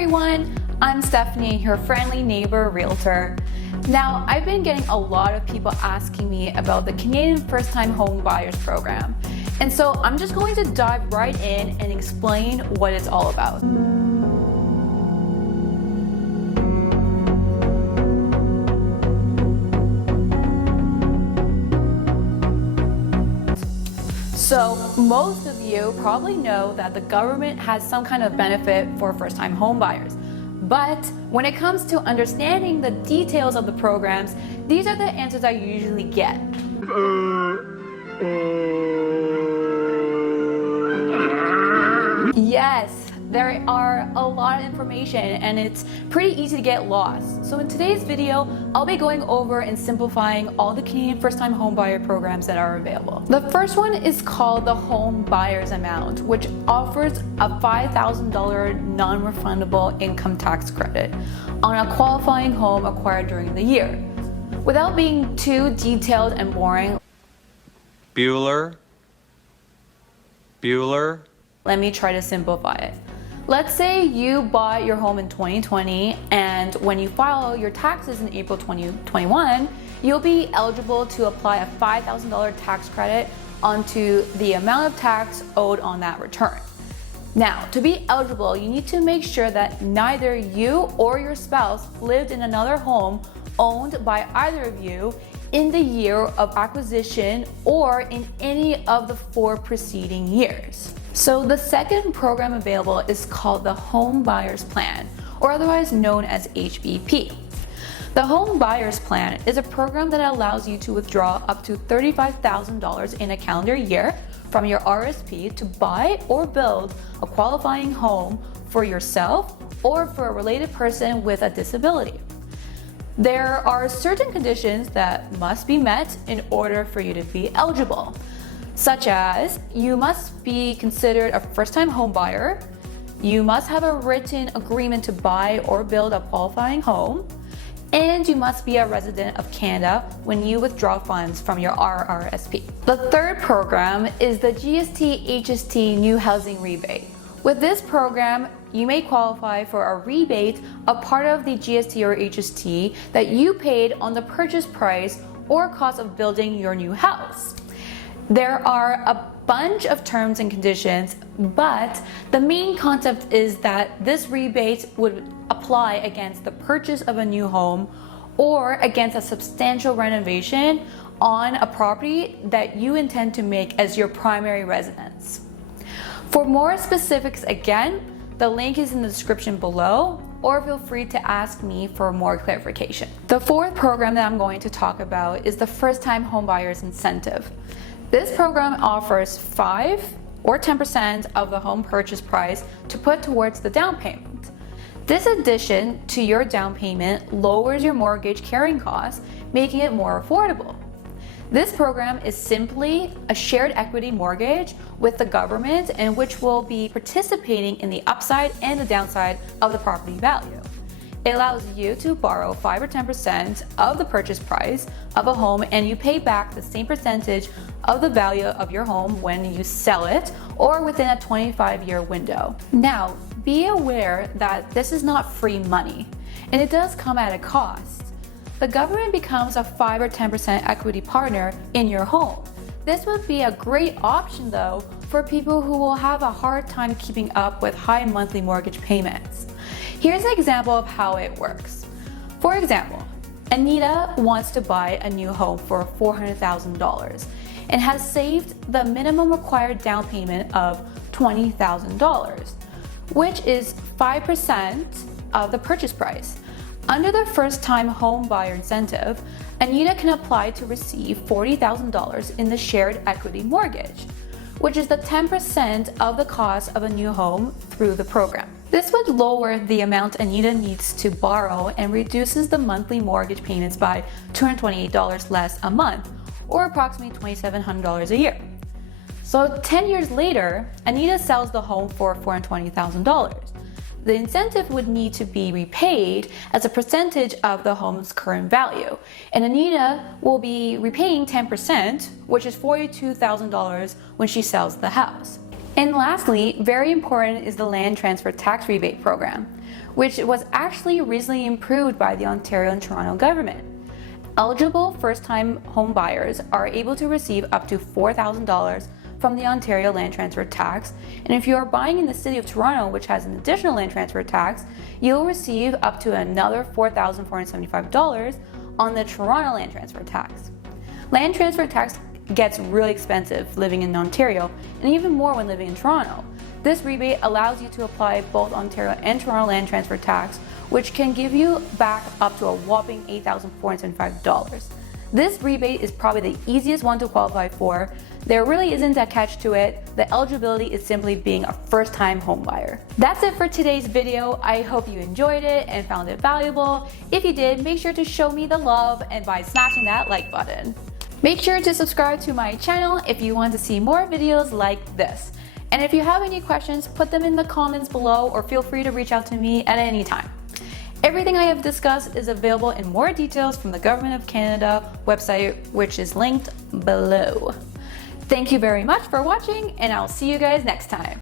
everyone, I'm Stephanie, your friendly neighbor realtor. Now, I've been getting a lot of people asking me about the Canadian First-Time Home Buyers Program, and so I'm just going to dive right in and explain what it's all about. So most of you probably know that the government has some kind of benefit for first-time home buyers. But when it comes to understanding the details of the programs, these are the answers I usually get. Yes, there are a lot of information and it's pretty easy to get lost. So in today's video, I'll be going over and simplifying all the Canadian first-time home buyer programs that are available. The first one is called the Home Buyer's Amount, which offers a $5,000 non-refundable income tax credit on a qualifying home acquired during the year. Without being too detailed and boring, Bueller. let me try to simplify it. Let's say you bought your home in 2020, and when you file your taxes in April 2021, you'll be eligible to apply a $5,000 tax credit onto the amount of tax owed on that return. Now, to be eligible, you need to make sure that neither you or your spouse lived in another home owned by either of you in the year of acquisition or in any of the 4 preceding years. So the second program available is called the Home Buyers Plan, or otherwise known as HBP. The Home Buyers Plan is a program that allows you to withdraw up to $35,000 in a calendar year from your RSP to buy or build a qualifying home for yourself or for a related person with a disability. There are certain conditions that must be met in order for you to be eligible, such as you must be considered a first-time home buyer, you must have a written agreement to buy or build a qualifying home, and you must be a resident of Canada when you withdraw funds from your RRSP. The third program is the HST New Housing Rebate. With this program, you may qualify for a rebate, a part of the GST or HST that you paid on the purchase price or cost of building your new house. There are a bunch of terms and conditions, but the main concept is that this rebate would apply against the purchase of a new home or against a substantial renovation on a property that you intend to make as your primary residence. For more specifics, again, the link is in the description below, or feel free to ask me for more clarification. The fourth program that I'm going to talk about is the First-Time Homebuyers Incentive. This program offers 5 or 10% of the home purchase price to put towards the down payment. This addition to your down payment lowers your mortgage carrying costs, making it more affordable. This program is simply a shared equity mortgage with the government, in which will be participating in the upside and the downside of the property value. It allows you to borrow 5 or 10% of the purchase price of a home, and you pay back the same percentage of the value of your home when you sell it or within a 25-year window. Now, be aware that this is not free money, and it does come at a cost. The government becomes a 5 or 10% equity partner in your home. This would be a great option though for people who will have a hard time keeping up with high monthly mortgage payments. Here's an example of how it works. For example, Anita wants to buy a new home for $400,000 and has saved the minimum required down payment of $20,000, which is 5% of the purchase price. Under the First-Time Home Buyer Incentive, Anita can apply to receive $40,000 in the shared equity mortgage, which is the 10% of the cost of a new home through the program. This would lower the amount Anita needs to borrow and reduces the monthly mortgage payments by $228 less a month, or approximately $2,700 a year. So 10 years later, Anita sells the home for $420,000. The incentive would need to be repaid as a percentage of the home's current value, and Anita will be repaying 10%, which is $42,000 when she sells the house. And lastly, very important is the land transfer tax rebate program, which was actually recently improved by the Ontario and Toronto government. Eligible first-time home buyers are able to receive up to $4,000 from the Ontario land transfer tax, and if you are buying in the city of Toronto, which has an additional land transfer tax, you'll receive up to another $4,475 on the Toronto land transfer tax. Land transfer tax gets really expensive living in Ontario, and even more when living in Toronto. This rebate allows you to apply both Ontario and Toronto land transfer tax, which can give you back up to a whopping $8,475. This rebate is probably the easiest one to qualify for. There really isn't a catch to it. The eligibility is simply being a first-time home buyer. That's it for today's video. I hope you enjoyed it and found it valuable. If you did, make sure to show me the love and by smashing that like button. Make sure to subscribe to my channel if you want to see more videos like this. And if you have any questions, put them in the comments below or feel free to reach out to me at any time. Everything I have discussed is available in more details from the Government of Canada website, which is linked below. Thank you very much for watching, and I'll see you guys next time.